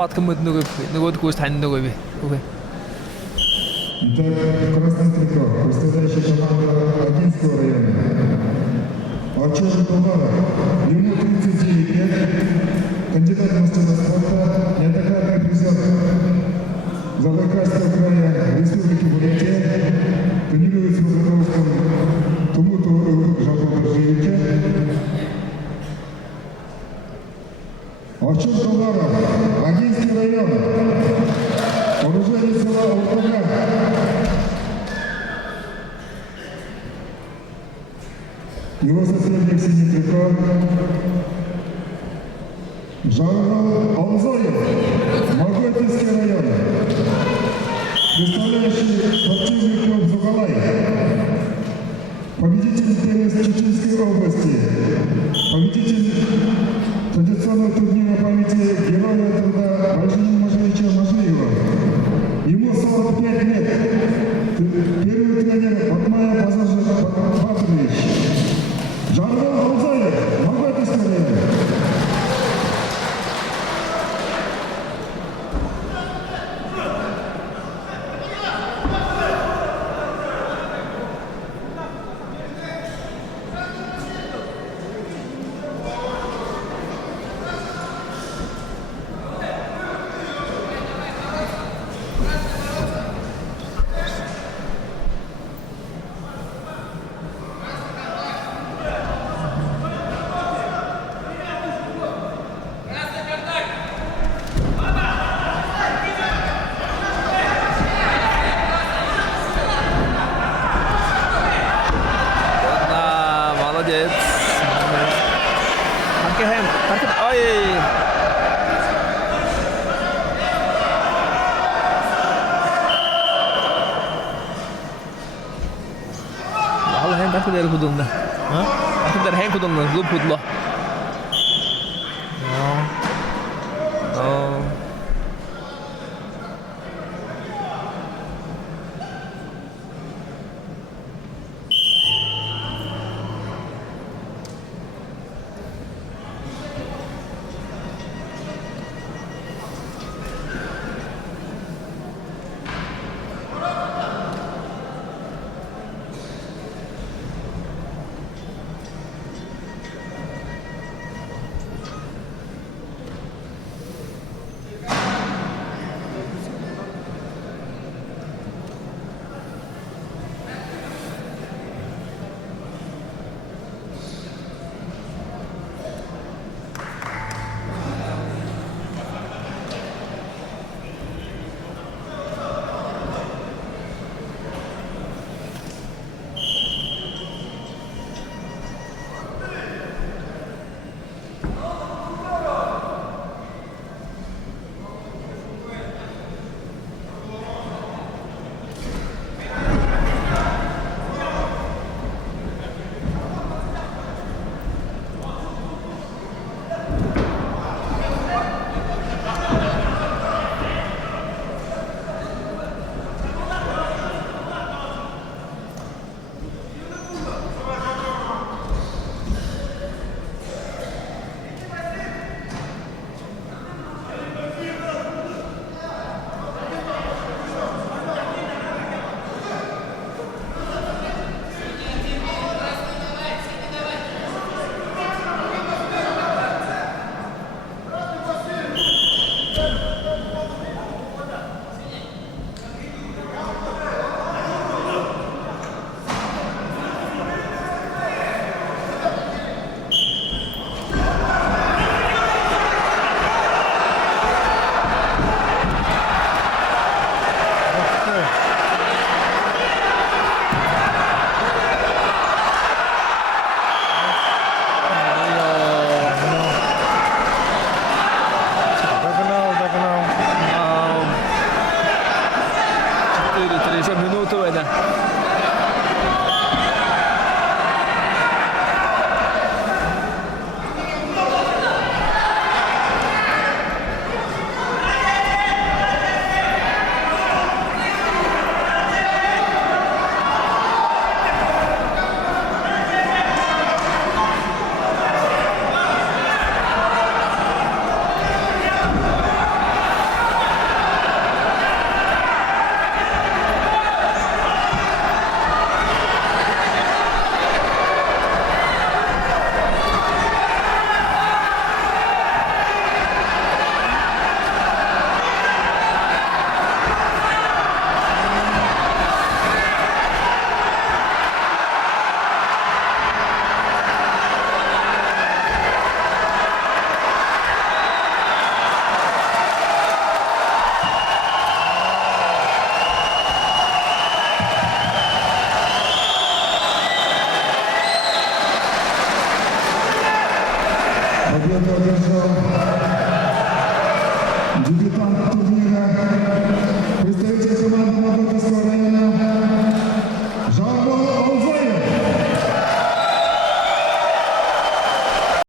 Открыть нөгөө курс тань нөгөө би. Окей. Итак, красный трикот, представляющий команду Агинского района. Арчур Тумара, ему 39 лет, кандидат в мастера спорта, неоднократный призер Забайкальского края Республики Бурятия, тренируется в Рыбаковском Тумуту Жапоноржевиче. Арчур Тумара, Агинский район, уроженец села Уртага. Его соседник синий трикот Жаргал Алзоев, Маготинский район, представляющий спортивный клуб «Зугалай», победитель ТНС Чеченской области, победитель традиционного турнира памяти Героя труда Владимира Мажевича Мажиева. Ему 45 лет. Первый тренер Батмая Базаржевич. Жаргал Алзоев, Маготинский район. Молодец. Ой. Alla hem takip eder kudumda. Ha? Takip eder hem kudumda. Lup kudlo. No. Победу одержал